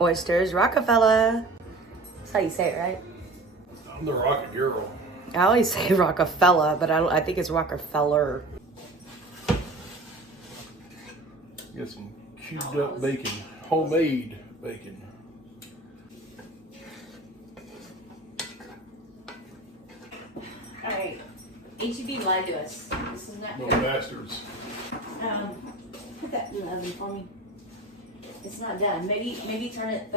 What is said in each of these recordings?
Oysters Rockefeller. That's how you say it, right? I'm the rocket girl. I always say Rockefeller, but I think it's Rockefeller. Get some cubed up bacon, homemade bacon. Alright, HEB lied to us. This is not No good. bastards. Put that in the oven for me. It's not done. Maybe turn it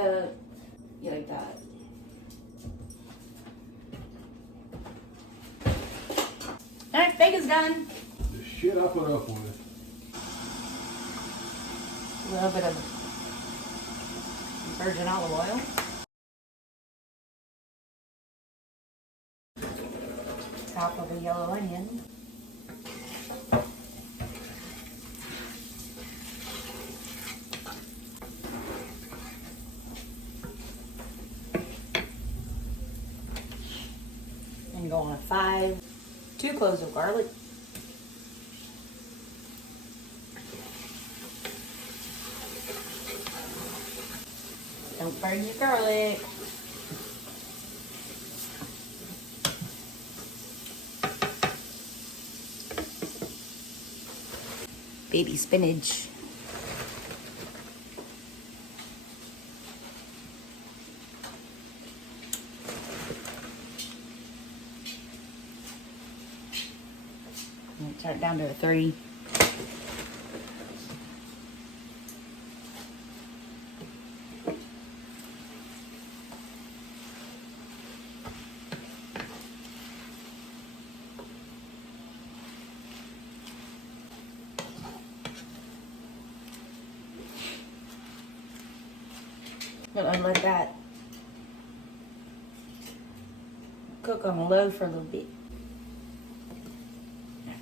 yeah, like that. Alright, bacon's done. The shit I put up with. A little bit of virgin olive oil. Top of a yellow onion. And go on 2 cloves of garlic. Don't burn your garlic. Baby spinach. I'm gonna turn it down to a 3. Gonna let that cook on low for a little bit.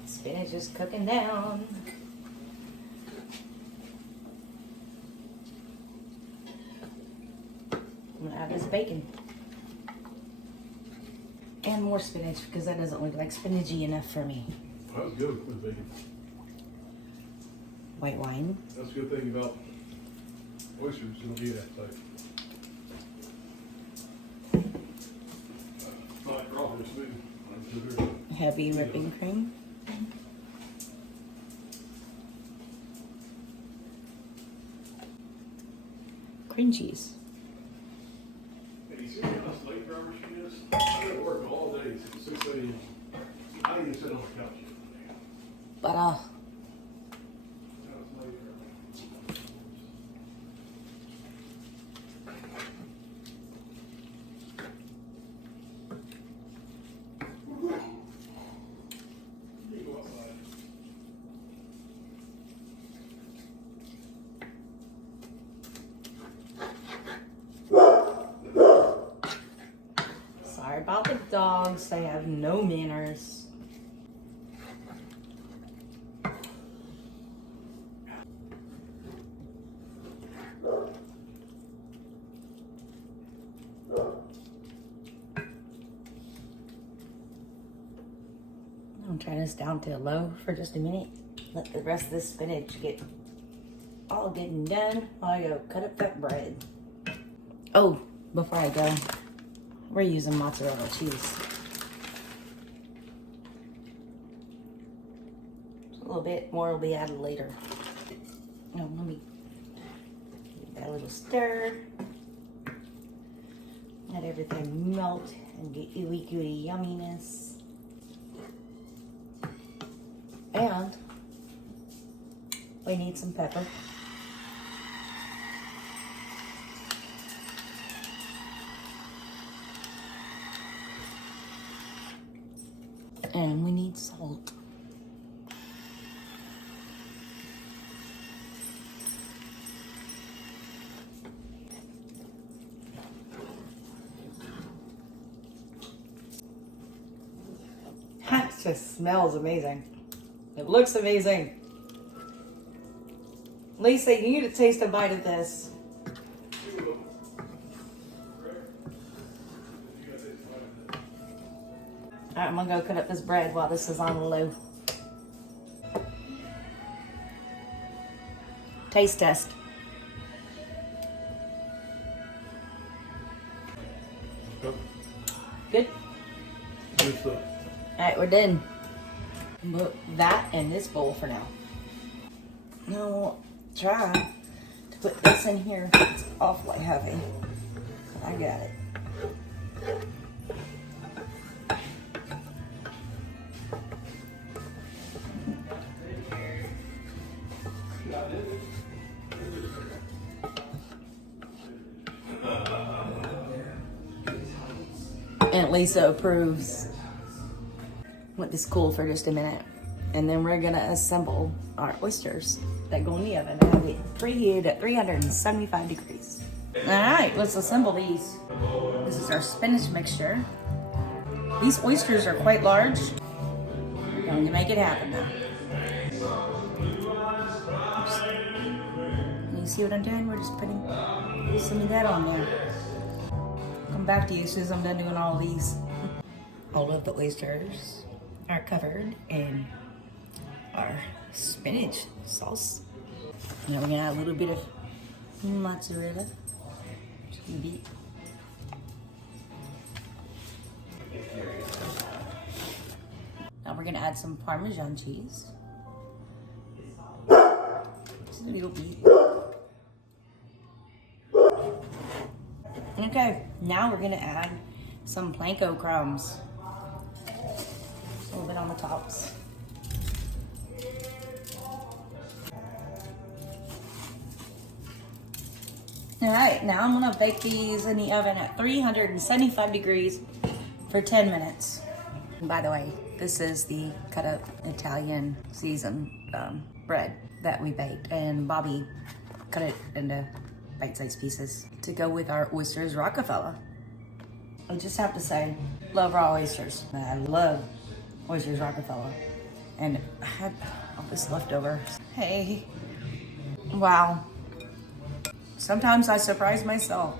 Spinach is cooking down. I'm gonna add this bacon. And more spinach because that doesn't look like spinachy enough for me. That was good with bacon. White wine. That's a good thing about oysters. You don't need that type. Not crawfish, smooth. Heavy whipping cream. Cream cheese. Hey, you see how much late driver she is? I've been working all day since 6 a.m. I didn't even sit on the couch yesterday. But That was late driver. You go outside. sorry about the dogs. They have no manners. I'm trying this down to low for just a minute. Let the rest of this spinach get all good and done while I go cut up that bread. Oh, before I go, we're using mozzarella cheese. A little bit more will be added later. No, let me give that a little stir. Let everything melt and get ooey gooey yumminess. And we need some pepper. And we need salt. That just smells amazing. It looks amazing. Lisa, you need to taste a bite of this. Alright, I'm gonna go cut up this bread while this is on low. Taste test. Yep. Good? Good stuff. Alright, we're done. Put that in this bowl for now. Now we'll try to put this in here. It's awfully heavy. I got it. And Lisa approves. Let this cool for just a minute. And then we're gonna assemble our oysters that go in the oven and have it preheated at 375 degrees. All right, let's assemble these. This is our spinach mixture. These oysters are quite large. We're going to make it happen now. Oops. You see what I'm doing? We're just putting some of that on there. Come back to you as soon as I'm done doing all of these. All of the oysters are covered in our spinach sauce. Now we're gonna add a little bit of mozzarella. Just a bit. Now we're gonna add some Parmesan cheese. Just a little bit. Okay, now we're gonna add some Panko crumbs. Just a little bit on the tops. All right, now I'm gonna bake these in the oven at 375 degrees for 10 minutes. And by the way, this is the cut up Italian seasoned bread that we baked, and Bobby cut it into bite-sized pieces to go with our Oysters Rockefeller. I just have to say, love raw oysters. I love Oysters Rockefeller. And I had all this leftover. Hey, wow. Sometimes I surprise myself.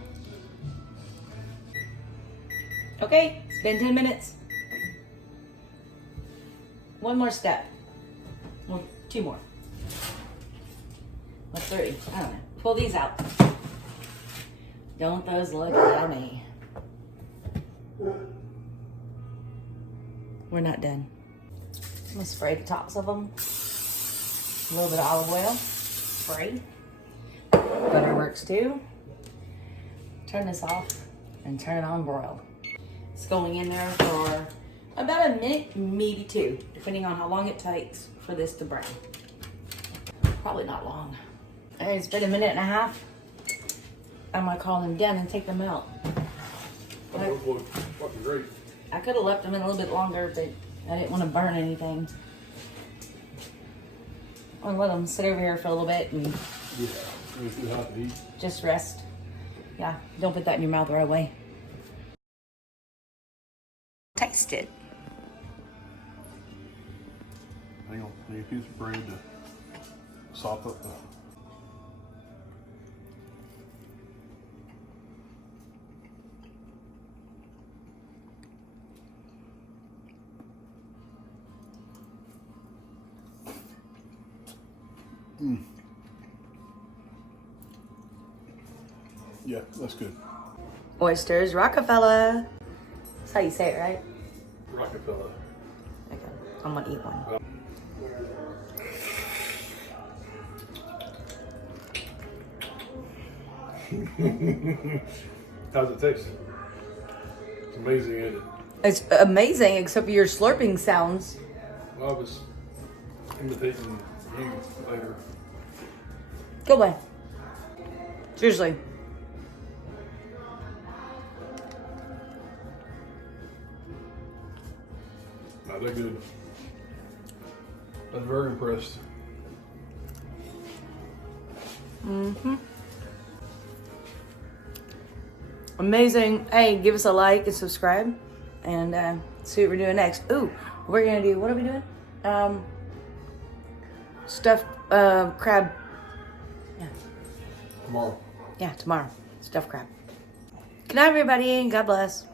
Okay, it's been 10 minutes. One more step. Well, two more. Or three, I don't know. Pull these out. Don't those look yummy? We're not done. I'm gonna spray the tops of them. A little bit of olive oil. Spray. Butter works too. Turn this off and turn it on broil. It's going in there for about a minute, maybe two, depending on how long it takes for this to brown. Probably not long. All right, it's been a minute and a half. I'm gonna call them down and take them out. Fucking great. I could have left them in a little bit longer, but I didn't want to burn anything. I'm gonna let them sit over here for a little bit and Yeah, it's too hot to eat. just rest. Yeah, don't put that in your mouth right away. Taste it. Hang on, take a piece of bread to sop up the. Yeah, that's good. Oysters Rockefeller. That's how you say it, right? Rockefeller. Okay, I'm gonna eat one. How's it taste? It's amazing, isn't it? It's amazing, except for your slurping sounds. Well, I was imitating you later. Go away. Seriously. No, they're good. I'm very impressed. Mm-hmm. Amazing. Hey, give us a like and subscribe and see what we're doing next. Ooh, we're gonna do, what are we doing? Stuffed crab. Yeah. Tomorrow. Yeah, tomorrow. Stuffed crab. Good night, everybody. God bless.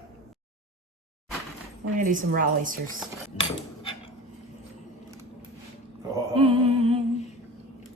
We're gonna do some raw oysters. Oh.